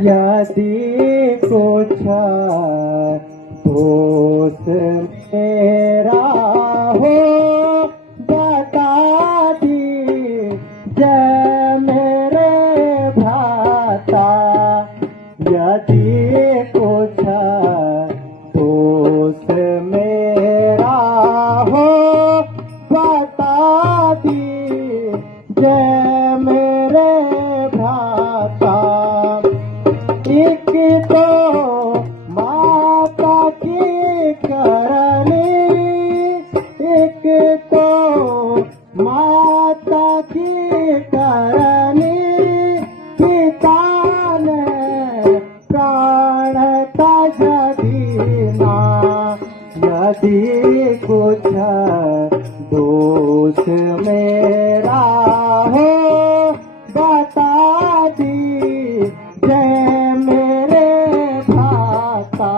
यदि कुछ दोष मेरा हो बता दीजिए मेरे भ्राता। यदि कुछ दोष मेरा हो बता दीजिए मेरे भ्राता। एक तो माता की करनी, एक तो माता की करनी, पिता ने प्राण त्याज दीना। यदि कुछ दोष मेरा हो बता दीजिए मेरे भ्राता।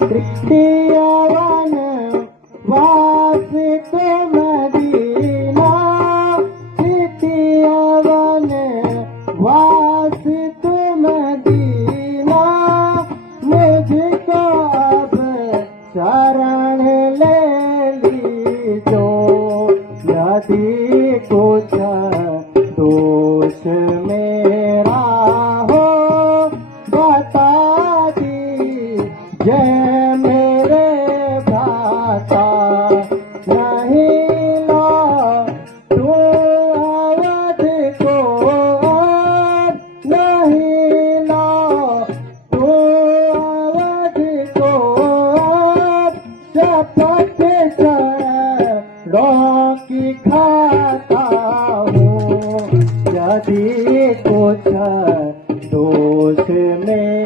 तृतीय वन वास तुम दीना, तृतीय वन वास तुम दीना। मुझको अब शरण ले लीजो। यदि कुछ दोष मेरा हो बता दीजिए मेरे भ्राता। नहीं लौटूं अवध को, नहीं लौटूं अवध को। शपथ चरणों की खाता हूँ। यदि कुछ दोष में